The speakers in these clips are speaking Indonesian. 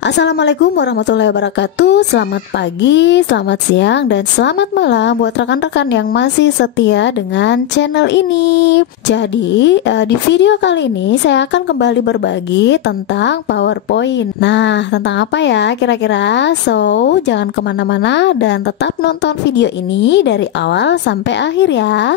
Assalamualaikum warahmatullahi wabarakatuh. Selamat pagi, selamat siang, dan selamat malam buat rekan-rekan yang masih setia dengan channel ini. Jadi di video kali ini saya akan kembali berbagi tentang PowerPoint. Nah, tentang apa ya kira-kira? So, jangan kemana-mana dan tetap nonton video ini dari awal sampai akhir ya.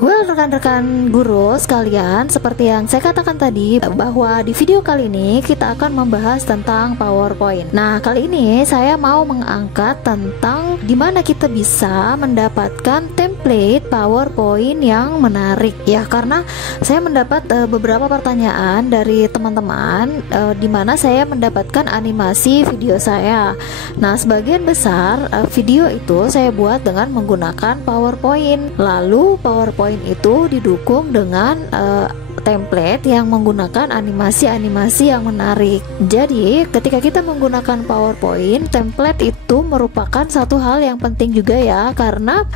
Well, rekan-rekan guru sekalian, seperti yang saya katakan tadi bahwa di video kali ini kita akan membahas tentang PowerPoint. Nah, kali ini saya mau mengangkat tentang dimana kita bisa mendapatkan template PowerPoint yang menarik ya, karena saya mendapat beberapa pertanyaan dari teman-teman dimana saya mendapatkan animasi video saya. Nah, sebagian besar video itu saya buat dengan menggunakan PowerPoint. Lalu PowerPoint itu didukung dengan template yang menggunakan animasi-animasi yang menarik. Jadi ketika kita menggunakan PowerPoint, template itu merupakan satu hal yang penting juga ya, karena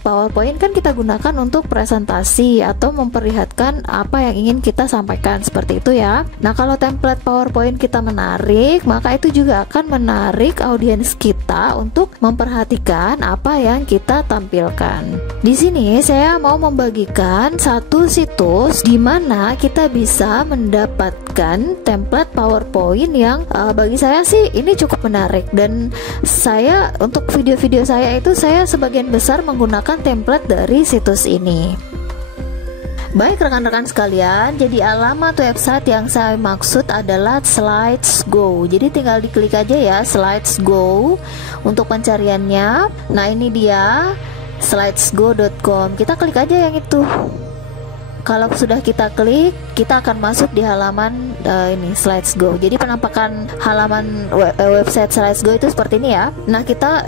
PowerPoint kan kita gunakan untuk presentasi atau memperlihatkan apa yang ingin kita sampaikan, seperti itu ya. Nah, kalau template PowerPoint kita menarik, maka itu juga akan menarik audiens kita untuk memperhatikan apa yang kita tampilkan. Di sini saya mau membagikan satu situs di mana kita bisa mendapatkan template PowerPoint yang bagi saya sih ini cukup menarik, dan saya untuk video-video saya itu saya sebagian besar menggunakan template dari situs ini. Baik rekan-rekan sekalian, jadi alamat website yang saya maksud adalah Slides Go. Jadi tinggal diklik aja ya Slides Go untuk pencariannya. Nah, ini dia slidesgo.com. Kita klik aja yang itu. Kalau sudah kita klik, kita akan masuk di halaman ini Slides Go. Jadi penampakan halaman website Slides Go itu seperti ini ya. Nah,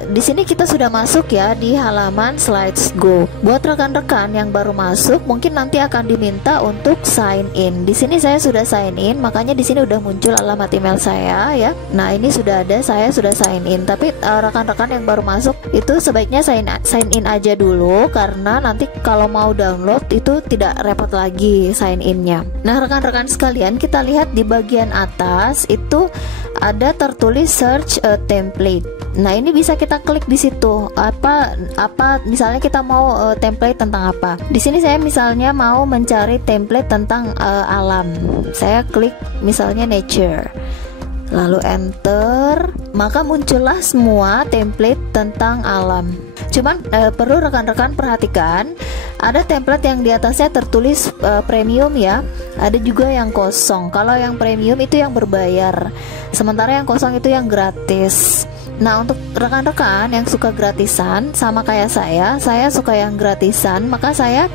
di sini kita sudah masuk ya di halaman Slides Go. Buat rekan-rekan yang baru masuk, mungkin nanti akan diminta untuk sign in. Di sini saya sudah sign in, makanya di sini udah muncul alamat email saya ya. Nah, ini sudah ada, saya sudah sign in. Tapi rekan-rekan yang baru masuk itu sebaiknya sign in aja dulu, karena nanti kalau mau download itu tidak repot lagi sign innya. Nah, rekan-rekan sekalian, kita lihat di bagian atas itu ada tertulis search a template. Nah, ini bisa kita klik di situ. Apa misalnya kita mau template tentang apa. Di sini saya misalnya mau mencari template tentang alam. Saya klik misalnya nature. Lalu enter, maka muncullah semua template tentang alam. Cuman perlu rekan-rekan perhatikan, ada template yang di atasnya tertulis premium ya, ada juga yang kosong. Kalau yang premium itu yang berbayar, sementara yang kosong itu yang gratis. Nah, untuk rekan-rekan yang suka gratisan sama kayak saya suka yang gratisan, maka saya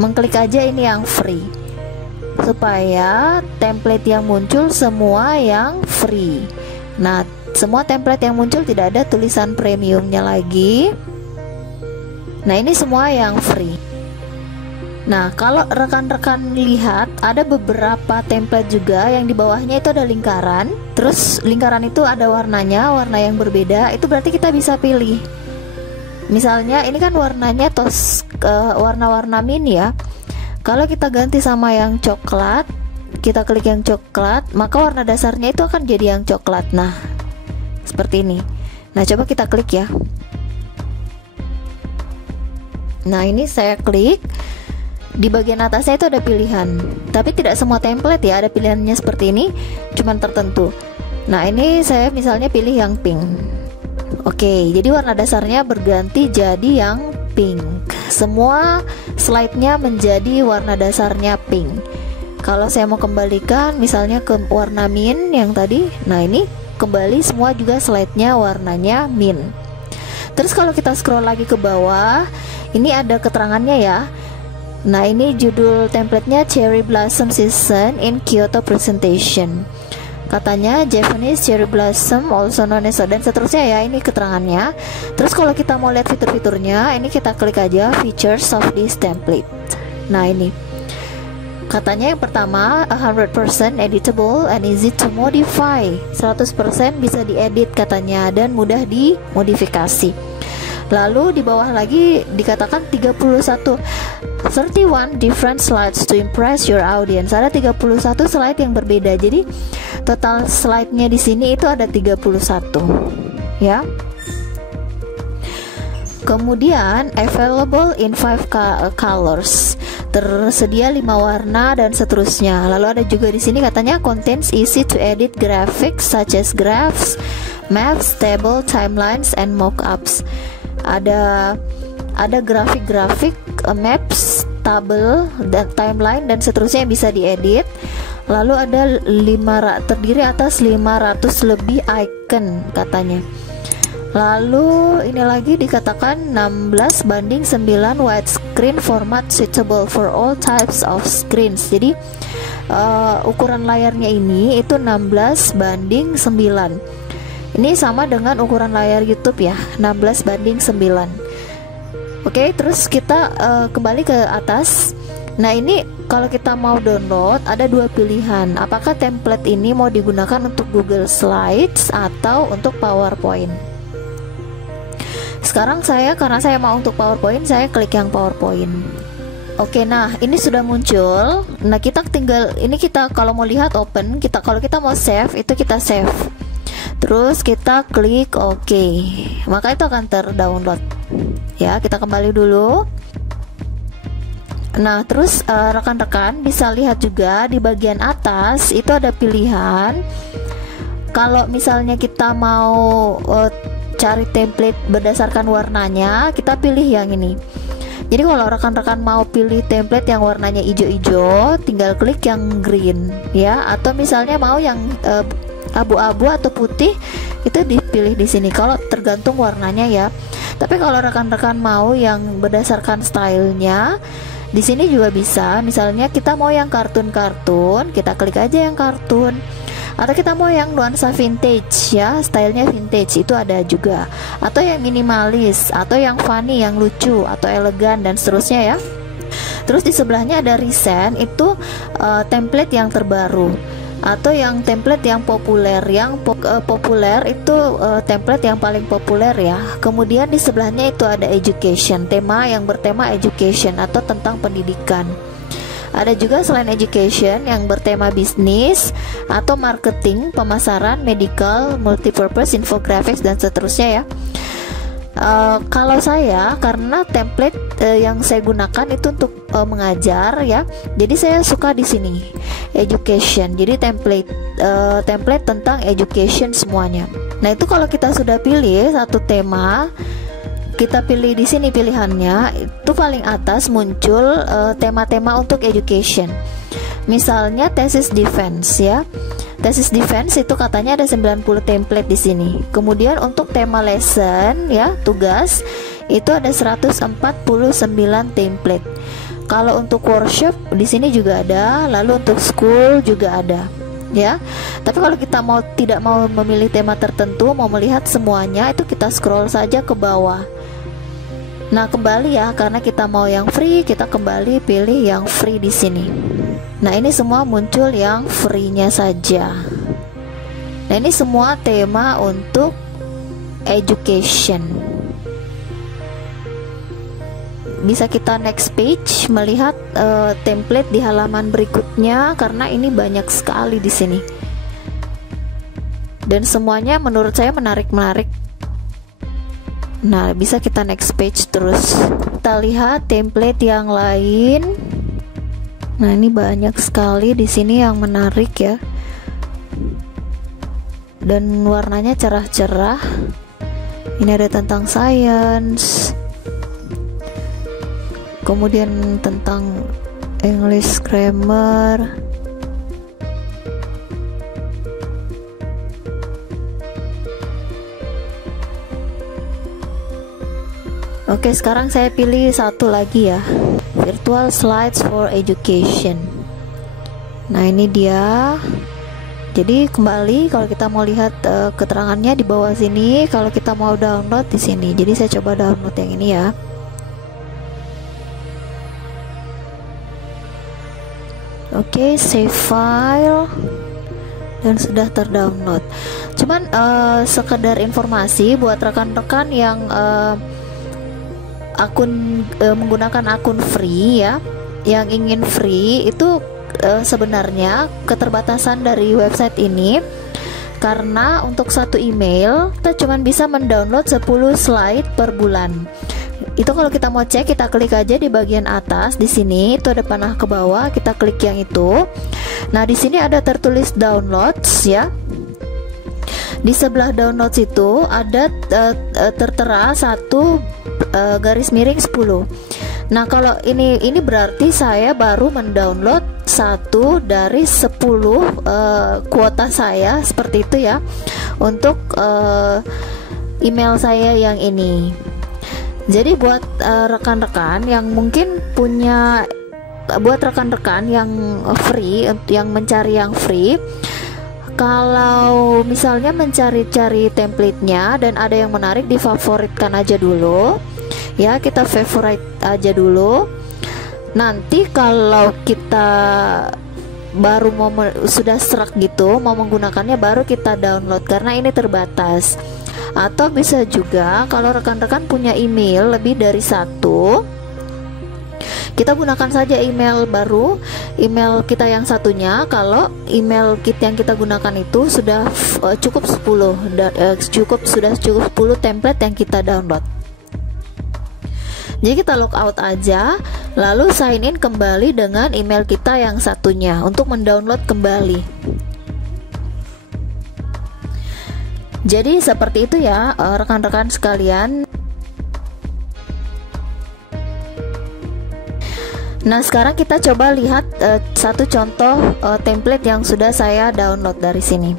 mengklik aja ini yang free, supaya template yang muncul semua yang free. Nah, semua template yang muncul tidak ada tulisan premiumnya lagi. Nah, ini semua yang free. Nah, kalau rekan-rekan lihat, ada beberapa template juga yang di bawahnya itu ada lingkaran. Terus lingkaran itu ada warnanya, warna yang berbeda. Itu berarti kita bisa pilih. Misalnya ini kan warnanya warna-warna mint ya. Kalau kita ganti sama yang coklat, kita klik yang coklat, maka warna dasarnya itu akan jadi yang coklat. Nah, seperti ini. Nah, coba kita klik ya. Nah, ini saya klik. Di bagian atasnya itu ada pilihan, tapi tidak semua template ya, ada pilihannya seperti ini, cuman tertentu. Nah, ini saya misalnya pilih yang pink. Oke, jadi warna dasarnya berganti jadi yang pink. Semua slide-nya menjadi warna dasarnya pink. Kalau saya mau kembalikan misalnya ke warna mint yang tadi, nah ini kembali semua juga slide-nya warnanya mint. Terus kalau kita scroll lagi ke bawah, ini ada keterangannya ya. Nah, ini judul templatenya Cherry Blossom Season in Kyoto Presentation. Katanya Japanese cherry blossom also known as, dan seterusnya ya, ini keterangannya. Terus kalau kita mau lihat fitur-fiturnya, ini kita klik aja features of this template. Nah, ini Katanya yang pertama 100% editable and easy to modify. 100% bisa diedit katanya dan mudah dimodifikasi. Lalu di bawah lagi dikatakan 31 different slides to impress your audience. Ada 31 slide yang berbeda. Jadi total slide-nya di sini itu ada 31 ya. Kemudian available in 5 colors, tersedia 5 warna dan seterusnya. Lalu ada juga di sini katanya contains easy to edit graphics such as graphs, maps, table, timelines, and mockups. Ada grafik-grafik, maps, tabel, dan timeline dan seterusnya yang bisa diedit. Lalu ada terdiri atas 500 lebih icon katanya. Lalu ini lagi dikatakan 16:9 widescreen format suitable for all types of screens. Jadi ukuran layarnya ini itu 16:9. Ini sama dengan ukuran layar YouTube ya, 16:9. Oke, terus kita kembali ke atas. Nah, ini kalau kita mau download ada dua pilihan. Apakah template ini mau digunakan untuk Google Slides atau untuk PowerPoint? Sekarang karena saya mau untuk PowerPoint, saya klik yang PowerPoint. Oke, nah ini sudah muncul. Nah, kita kalau mau lihat open, kalau kita mau save itu kita save. Terus kita klik OK, maka itu akan terdownload. Ya, kita kembali dulu. Nah, terus rekan-rekan bisa lihat juga di bagian atas itu ada pilihan. Kalau misalnya kita mau cari template berdasarkan warnanya, kita pilih yang ini. Jadi kalau rekan-rekan mau pilih template yang warnanya hijau-hijau, tinggal klik yang green ya, atau misalnya mau yang abu-abu atau putih, itu dipilih di sini. Kalau tergantung warnanya ya. Tapi kalau rekan-rekan mau yang berdasarkan stylenya, di sini juga bisa. Misalnya kita mau yang kartun-kartun, kita klik aja yang kartun. Atau kita mau yang nuansa vintage ya, stylenya vintage, itu ada juga. Atau yang minimalis, atau yang funny, yang lucu, atau elegan dan seterusnya ya. Terus di sebelahnya ada recent, itu template yang terbaru, atau yang template yang populer. Yang populer itu template yang paling populer ya. Kemudian di sebelahnya itu ada education, tema yang bertema education atau tentang pendidikan. Ada juga selain education yang bertema bisnis atau marketing, pemasaran, medical, multipurpose, infographics dan seterusnya ya. Kalau saya, karena template yang saya gunakan itu untuk mengajar ya, jadi saya suka di sini education. Jadi template tentang education semuanya. Nah, itu kalau kita sudah pilih satu tema, kita pilih di sini pilihannya, itu paling atas muncul tema-tema untuk education. Misalnya thesis defense ya. Thesis defense itu katanya ada 90 template di sini. Kemudian untuk tema lesson ya, tugas, itu ada 149 template. Kalau untuk workshop di sini juga ada, lalu untuk school juga ada. Ya, tapi kalau kita tidak mau memilih tema tertentu, mau melihat semuanya, itu kita scroll saja ke bawah. Nah, kembali ya, karena kita mau yang free, kita kembali pilih yang free di sini. Nah, ini semua muncul yang free-nya saja. Nah, ini semua tema untuk education. Bisa kita next page melihat template di halaman berikutnya, karena ini banyak sekali di sini. Dan semuanya menurut saya menarik-menarik. Nah, bisa kita next page terus. Kita lihat template yang lain. Nah, ini banyak sekali di sini yang menarik ya. Dan warnanya cerah-cerah. Ini ada tentang science. Kemudian tentang English grammar. Oke, sekarang saya pilih satu lagi ya, virtual slides for education. Nah, ini dia. Jadi kembali, kalau kita mau lihat keterangannya di bawah sini, kalau kita mau download di sini. Jadi saya coba download yang ini ya. Oke, save file dan sudah terdownload. Cuman sekedar informasi buat rekan-rekan yang menggunakan akun free ya, yang ingin free itu sebenarnya keterbatasan dari website ini, karena untuk satu email kita cuma bisa mendownload 10 slide per bulan. Itu kalau kita mau cek, kita klik aja di bagian atas di sini, itu ada panah ke bawah, kita klik yang itu. Nah, di sini ada tertulis downloads ya. Di sebelah downloads itu ada tertera 1 _ 10. Nah, kalau ini berarti saya baru mendownload 1 dari 10 kuota saya, seperti itu ya, untuk email saya yang ini. Jadi buat rekan-rekan yang mungkin punya, buat rekan-rekan yang free, yang mencari yang free, kalau misalnya mencari-cari template-nya dan ada yang menarik, difavoritkan aja dulu ya, kita favorite aja dulu. Nanti kalau kita baru sudah serak gitu mau menggunakannya, baru kita download, karena ini terbatas. Atau bisa juga kalau rekan-rekan punya email lebih dari 1, kita gunakan saja email baru, email kita yang satunya. Kalau email kita yang kita gunakan itu sudah cukup 10 template yang kita download. Jadi kita logout aja, lalu sign in kembali dengan email kita yang satunya untuk mendownload kembali. Jadi seperti itu ya rekan-rekan sekalian. Nah, sekarang kita coba lihat satu contoh template yang sudah saya download dari sini.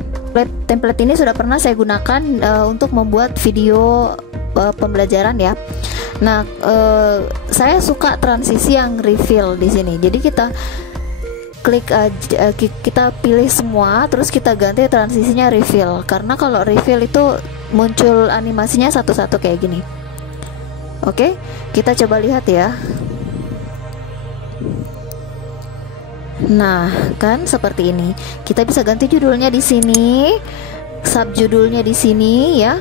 Template ini sudah pernah saya gunakan untuk membuat video pembelajaran ya. Nah, saya suka transisi yang refill di sini. Jadi kita klik aja, kita pilih semua, terus kita ganti transisinya refill. Karena kalau refill itu muncul animasinya satu-satu kayak gini. Oke, kita coba lihat ya. Nah, kan seperti ini. Kita bisa ganti judulnya di sini, subjudulnya di sini ya.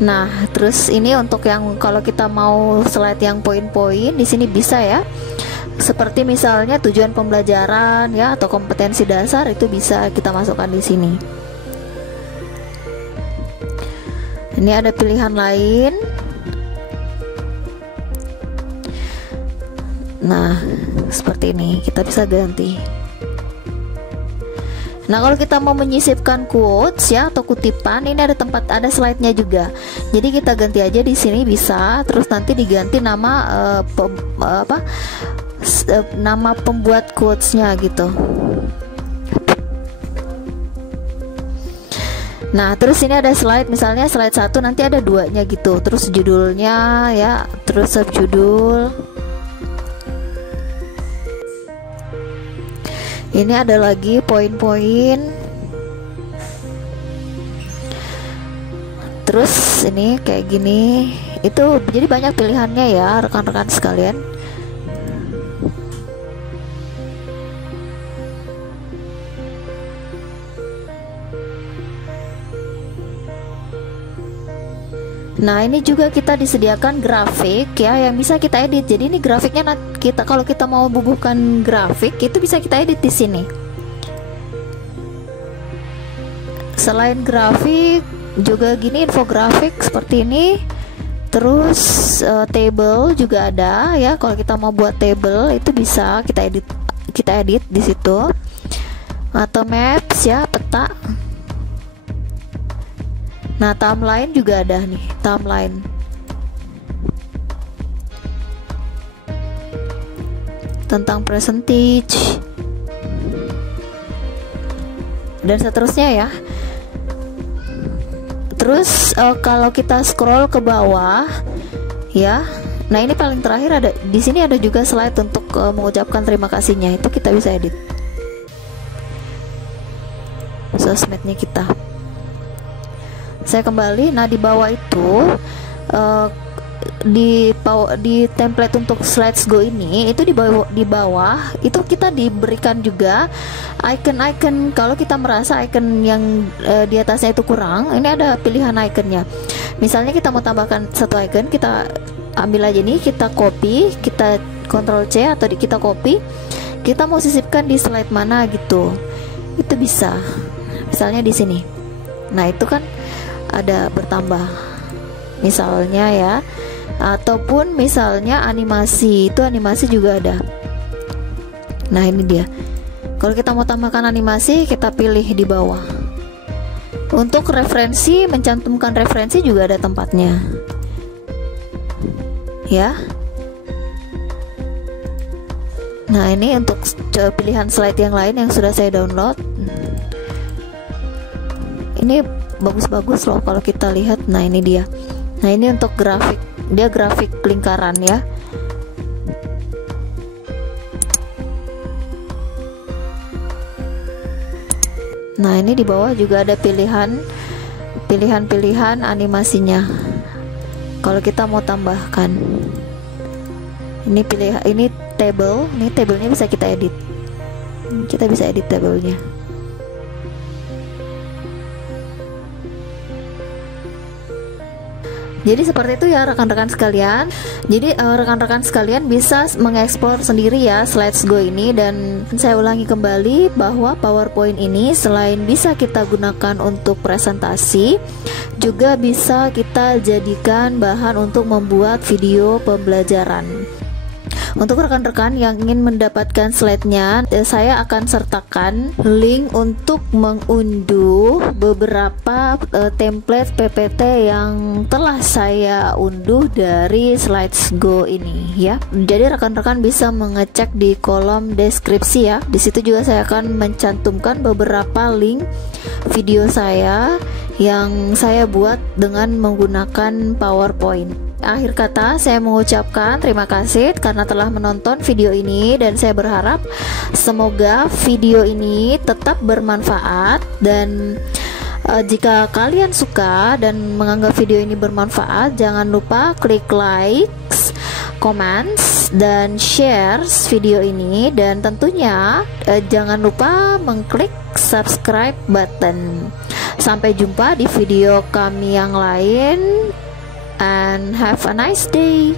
Nah, terus ini untuk yang kalau kita mau slide yang poin-poin di sini bisa ya. Seperti misalnya tujuan pembelajaran ya, atau kompetensi dasar, itu bisa kita masukkan di sini. Ini ada pilihan lain. Nah, seperti ini kita bisa ganti. Nah, kalau kita mau menyisipkan quotes ya atau kutipan, ini ada tempat, ada slide-nya juga. Jadi kita ganti aja di sini bisa, terus nanti diganti nama nama pembuat quotes-nya gitu. Nah, terus ini ada slide, misalnya slide 1 nanti ada 2-nya gitu. Terus judulnya ya, terus subjudul. Ini ada lagi poin-poin. Terus ini kayak gini. Itu jadi banyak pilihannya ya rekan-rekan sekalian. Nah, ini juga kita disediakan grafik ya yang bisa kita edit. Jadi ini grafiknya kita, kalau kita mau bubuhkan grafik itu bisa kita edit di sini. Selain grafik juga gini, infografik seperti ini. Terus table juga ada ya. Kalau kita mau buat table itu bisa kita edit di situ. Atau maps ya, peta. Nah, timeline juga ada nih, timeline. Tentang percentage dan seterusnya ya. Terus kalau kita scroll ke bawah ya. Nah, ini paling terakhir ada di sini, ada juga slide untuk mengucapkan terima kasihnya. Itu kita bisa edit. Sosmednya kita. Saya kembali. Nah, di bawah itu di template untuk Slides Go ini itu di bawah itu kita diberikan juga icon-icon. Kalau kita merasa icon yang di atasnya itu kurang, ini ada pilihan iconnya. Misalnya kita mau tambahkan satu icon, kita ambil aja nih, kita copy, kita Ctrl C atau kita copy, kita mau sisipkan di slide mana gitu, itu bisa. Misalnya di sini. Nah itu kan ada bertambah misalnya ya, ataupun misalnya animasi, itu animasi juga ada. Nah ini dia, kalau kita mau tambahkan animasi kita pilih di bawah. Untuk referensi, mencantumkan referensi juga ada tempatnya ya. Nah ini untuk pilihan slide yang lain yang sudah saya download, ini bagus-bagus loh kalau kita lihat. Nah ini dia. Nah ini untuk grafik, dia grafik lingkaran ya. Nah ini di bawah juga ada pilihan animasinya. Kalau kita mau tambahkan, ini table, ini tabelnya bisa kita edit. Kita bisa edit tabelnya. Jadi seperti itu ya rekan-rekan sekalian. Jadi rekan-rekan sekalian bisa mengeksplor sendiri ya Slides Go ini. Dan saya ulangi kembali bahwa PowerPoint ini selain bisa kita gunakan untuk presentasi, juga bisa kita jadikan bahan untuk membuat video pembelajaran. Untuk rekan-rekan yang ingin mendapatkan slide-nya, saya akan sertakan link untuk mengunduh beberapa template PPT yang telah saya unduh dari Slides Go ini ya. Jadi rekan-rekan bisa mengecek di kolom deskripsi ya. Di situ juga saya akan mencantumkan beberapa link video saya yang saya buat dengan menggunakan PowerPoint. Akhir kata, saya mengucapkan terima kasih karena telah menonton video ini, dan saya berharap semoga video ini tetap bermanfaat. Dan jika kalian suka dan menganggap video ini bermanfaat, jangan lupa klik likes, comments, dan share video ini. Dan tentunya jangan lupa mengklik subscribe button. Sampai jumpa di video kami yang lain. And have a nice day.